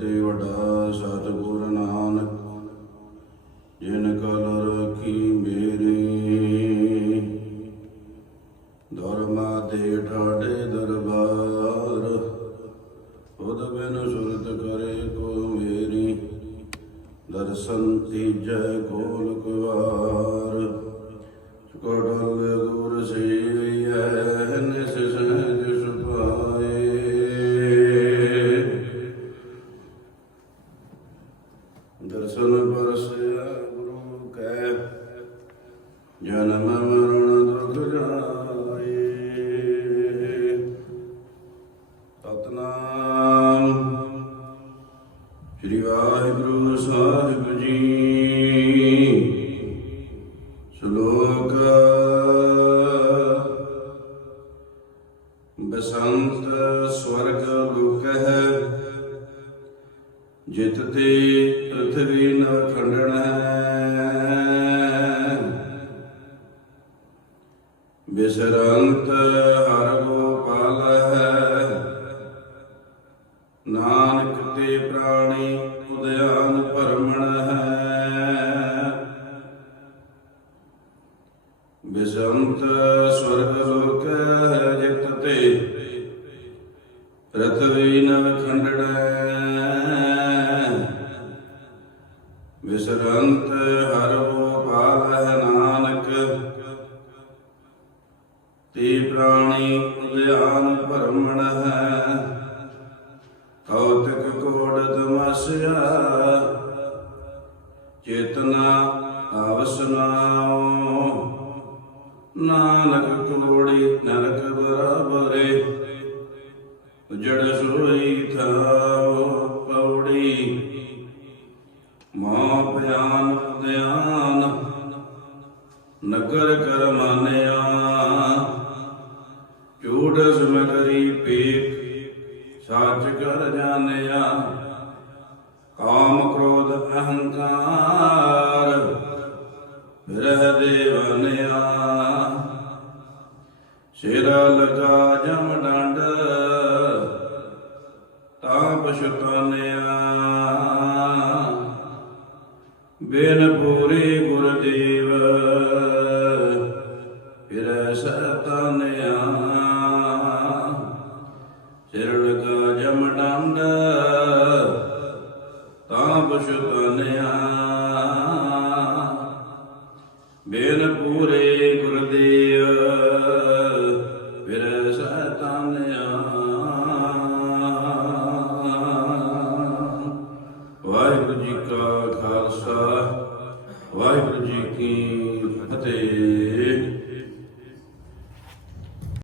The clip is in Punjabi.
ਤੇ ਵੱਡਾ ਸਤਿਗੁਰ ਨਾਨਕ, ਜਿਨ ਕਲ ਰਖੀ ਮੇਰੇ। ਧਰਮਾ ਦੇ ਢਾਡੇ ਦਰਬਾਰ ਉਹਦ ਬਿਨ ਸੁਰਤ ਕਰੇ ਕੋ ਮੇਰੀ। ਦਰਸ਼ਨ ਜੈ ਗੋਲਕ ਦਰਸ਼ਨ ਗੁਰੂ ਕੈ। ਜਨਮ ਮਰਨ ਦੁਖ ਜਾਏ। ਸਤਨਾਮ। ਸ੍ਰੀ ਵਾਹਿਗੁਰੂ ਸਾਹਿਬ ਜੀ। ਜਿਤ ਤੇ ਪ੍ਰਥਵੀ ਨ ਖੰਡਣ ਹੈ। ਬਿਸਰੰਤ ਹਰ ਗੋਪਾਲ ਹੈ। ਨਾਨਕ ਤੇ ਪ੍ਰਾਣੀ ਉਦਿਆਨ ਭਰਮਣ ਹੈ। ਬਿਸੰਤ ਸਵਰਗ ਲੋਕ ਜਿਤ ਤੇ, ਪ੍ਰਥਵੀ ਨ ਵਿਸਰੰਤ ਹਰ ਗੋਪਾਲ ਨਾਨਕ। ਤੇ ਪ੍ਰਾਣੀ ਉਦਿਆਨ ਭਰਮਣ ਹੈ। ਕੌਤਕ ਕੋੜ ਤਮਸਿਆ, ਚੇਤਨਾ ਆਵਸਨਾਓ ਨਾਨਕ ਕੋੜੀ ਨਰਕ ਬਰਾਬਰੇ ਜੜ ਸੋਈ ਥਾਵ ਨਗਰ ਕਰ ਮਾਨਿਆ ਝੂਠ ਸੁਮ ਕਰੀ ਪੀਕ ਸੱਚ ਕਰ ਜਾਣਿਆ। ਕਾਮ ਕ੍ਰੋਧ ਅਹੰਕਾਰ ਰਹਿ ਦੇਵਨਿਆ। ਸਿਰਾ ਲਗਾ ਜਮ ਡੰਡ, ਤਾਂ ਪਛਤਾਨਿਆ। ਬਿਨ ਪੂਰੀ ਗੁਰਦੇਵ ਫਿਰ ਸਤਾਨਿਆ। ਸਿਰ ਲਗਾ ਜਮ ਡੰਡ, ਤਾਂ ਪਛਤਾਨਿਆ ਬਿਨ ਪੂਰੇ ਗੁਰਦੇਵ, ਫਿਰ ਸਤਾਨਿਆ। ਵਾਹਿਗੁਰੂ ਜੀ ਕਾ ਖਾਲਸਾ, ਵਾਹਿਗੁਰੂ ਜੀ ਕੀ ਫਤਿਹ।